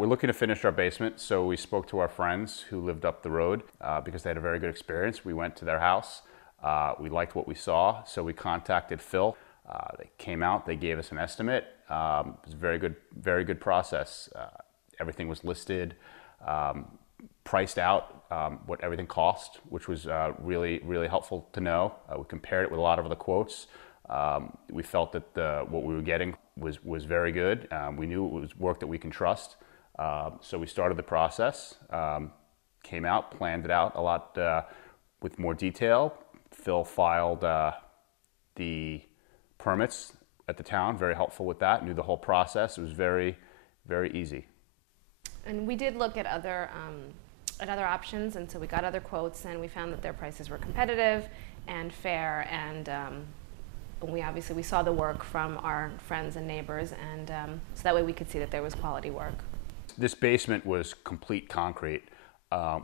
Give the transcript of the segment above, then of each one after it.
We're looking to finish our basement, so we spoke to our friends who lived up the road because they had a very good experience. We went to their house. We liked what we saw, so we contacted Phil. They came out, they gave us an estimate. It was a very good process. Everything was listed, priced out, what everything cost, which was really helpful to know. We compared it with a lot of other quotes. We felt that what we were getting was very good. We knew it was work that we can trust. So we started the process, came out, planned it out a lot with more detail. Phil filed the permits at the town, very helpful with that, knew the whole process. It was very easy. And we did look at other options, and so we got other quotes, and we found that their prices were competitive and fair, and we saw the work from our friends and neighbors, and so that way we could see that there was quality work. This basement was complete concrete.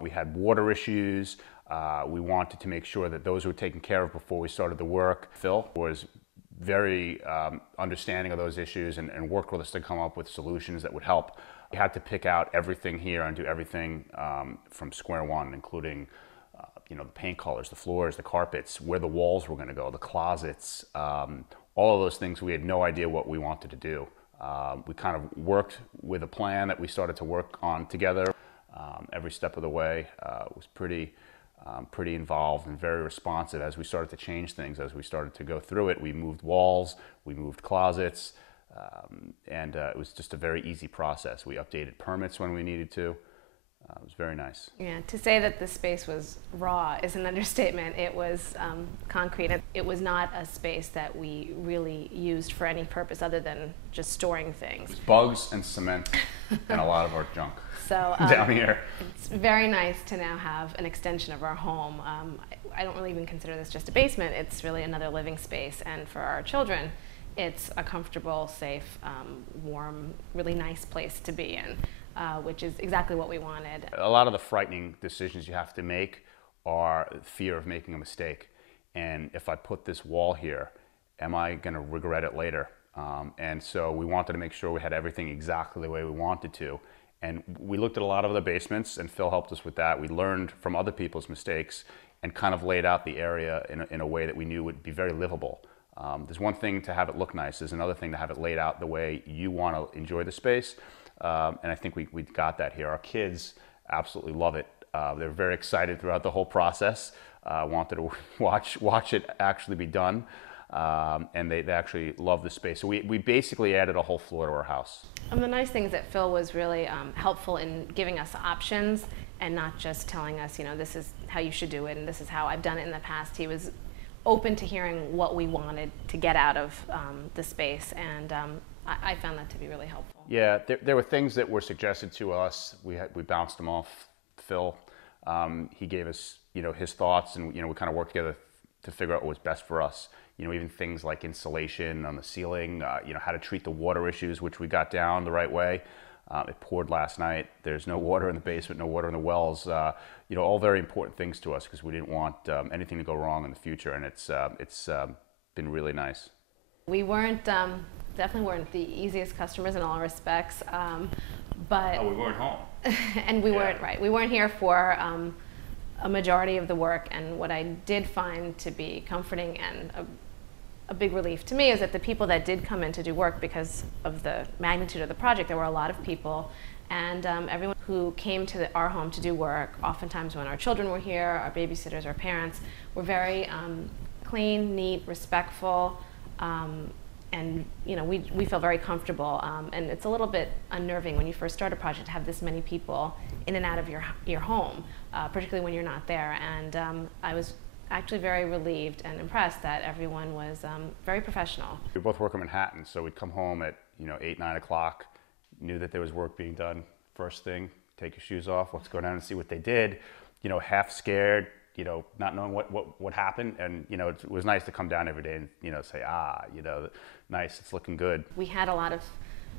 We had water issues. We wanted to make sure that those were taken care of before we started the work. Phil was very understanding of those issues and worked with us to come up with solutions that would help. We had to pick out everything here and do everything from square one, including the paint colors, the floors, the carpets, where the walls were going to go, the closets, all of those things. We had no idea what we wanted to do. We kind of worked with a plan that we started to work on together. Every step of the way was pretty involved and very responsive as we started to change things. As we started to go through it, we moved walls, we moved closets, and it was just a very easy process. We updated permits when we needed to. It was very nice. Yeah, to say that the space was raw is an understatement. It was concrete. It was not a space that we really used for any purpose other than just storing things. It was bugs and cement and a lot of our junk down here. It's very nice to now have an extension of our home. I don't really even consider this just a basement. It's really another living space, and for our children, it's a comfortable, safe, warm, really nice place to be in. Which is exactly what we wanted. A lot of the frightening decisions you have to make are fear of making a mistake. And if I put this wall here, am I going to regret it later? And so we wanted to make sure we had everything exactly the way we wanted to. And we looked at a lot of other basements, and Phil helped us with that. We learned from other people's mistakes and kind of laid out the area in a way that we knew would be very livable. There's one thing to have it look nice. There's another thing to have it laid out the way you want to enjoy the space. And I think we got that here. Our kids absolutely love it. They're very excited throughout the whole process. Wanted to watch it actually be done, and they actually love the space. So we basically added a whole floor to our house. And the nice thing is that Phil was really helpful in giving us options and not just telling us, this is how you should do it and this is how I've done it in the past. He was open to hearing what we wanted to get out of the space, and I found that to be really helpful. Yeah, there were things that were suggested to us. We bounced them off Phil. He gave us, his thoughts, and we kind of worked together to figure out what was best for us. Even things like insulation on the ceiling, how to treat the water issues, which we got down the right way. It poured last night. There's no water in the basement, no water in the wells. All very important things to us because we didn't want anything to go wrong in the future, and it's been really nice. We definitely weren't the easiest customers in all respects, but we weren't home. And we weren't right. We weren't here for a majority of the work, and what I did find to be comforting and a big relief to me is that the people that did come in to do work, because of the magnitude of the project, there were a lot of people, and everyone who came to our home to do work, oftentimes when our children were here, our babysitters, our parents, were very clean, neat, respectful, and we feel very comfortable, and it's a little bit unnerving when you first start a project to have this many people in and out of your home, particularly when you're not there. And I was actually very relieved and impressed that everyone was very professional. We both work in Manhattan, so we'd come home at 8, 9 o'clock, knew that there was work being done. First thing, take your shoes off, let's go down and see what they did. Half scared, not knowing what happened, and it was nice to come down every day and say, nice, it's looking good. We had a lot of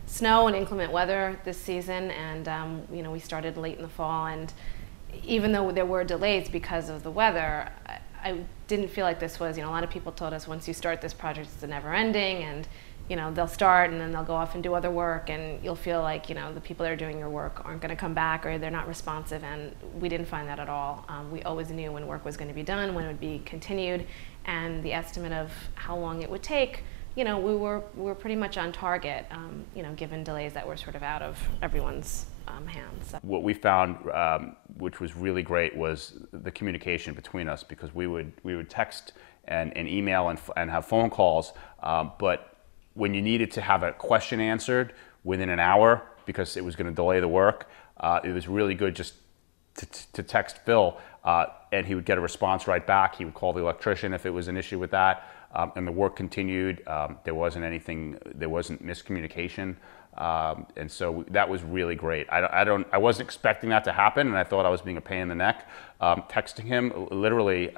snow and inclement weather this season, and we started late in the fall, and even though there were delays because of the weather, I didn't feel like this was, a lot of people told us once you start this project it's a never ending, and they'll start and then they'll go off and do other work, and you'll feel like, the people that are doing your work aren't going to come back or they're not responsive, and we didn't find that at all. We always knew when work was going to be done, when it would be continued, and the estimate of how long it would take, we were pretty much on target, given delays that were sort of out of everyone's hands. So. What we found, which was really great, was the communication between us, because we would text and email and have phone calls, but when you needed to have a question answered within an hour because it was going to delay the work, it was really good just to text Phil, and he would get a response right back. He would call the electrician if it was an issue with that, and the work continued. There wasn't miscommunication, and so that was really great. I wasn't expecting that to happen, and I thought I was being a pain in the neck. Texting him literally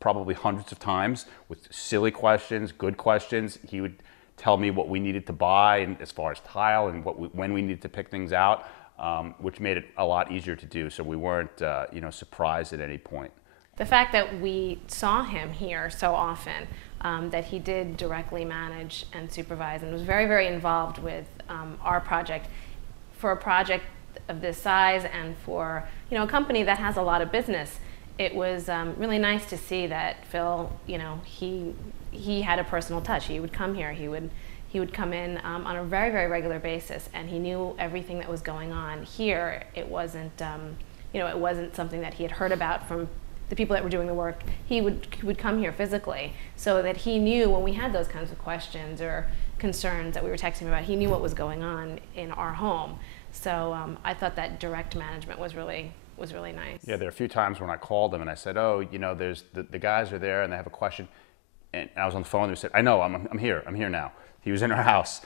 probably hundreds of times with silly questions, good questions. He would tell me what we needed to buy, and as far as tile and when we needed to pick things out, which made it a lot easier to do. So we weren't, surprised at any point. The fact that we saw him here so often, that he did directly manage and supervise and was very, very involved with our project. For a project of this size and for a company that has a lot of business, it was really nice to see that Phil, he had a personal touch. He would come here. He would come in on a very, very regular basis, and he knew everything that was going on here. It wasn't, it wasn't something that he had heard about from the people that were doing the work. He would come here physically, so that he knew when we had those kinds of questions or concerns that we were texting about, he knew what was going on in our home. So I thought that direct management was really nice. Yeah, there are a few times when I called them and I said, "Oh, there's the guys are there and they have a question." And I was on the phone and they said, "I know, I'm here now." He was in our house,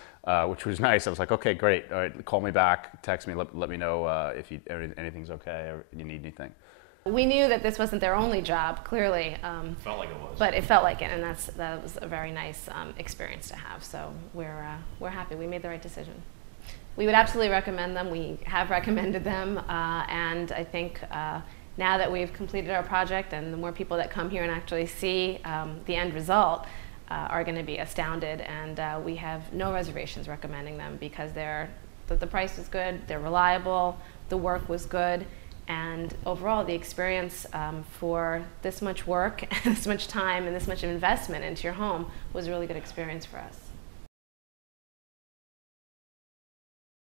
which was nice. I was like, "Okay, great. All right, call me back, text me, let me know if anything's okay or you need anything." We knew that this wasn't their only job, clearly. Felt like it was. But it felt like it, and that was a very nice experience to have. So we're happy. We made the right decision. We would absolutely recommend them. We have recommended them, and I think now that we've completed our project, and the more people that come here and actually see the end result are going to be astounded, and we have no reservations recommending them, because the price is good, they're reliable, the work was good, and overall the experience for this much work, and this much time, and this much investment into your home was a really good experience for us.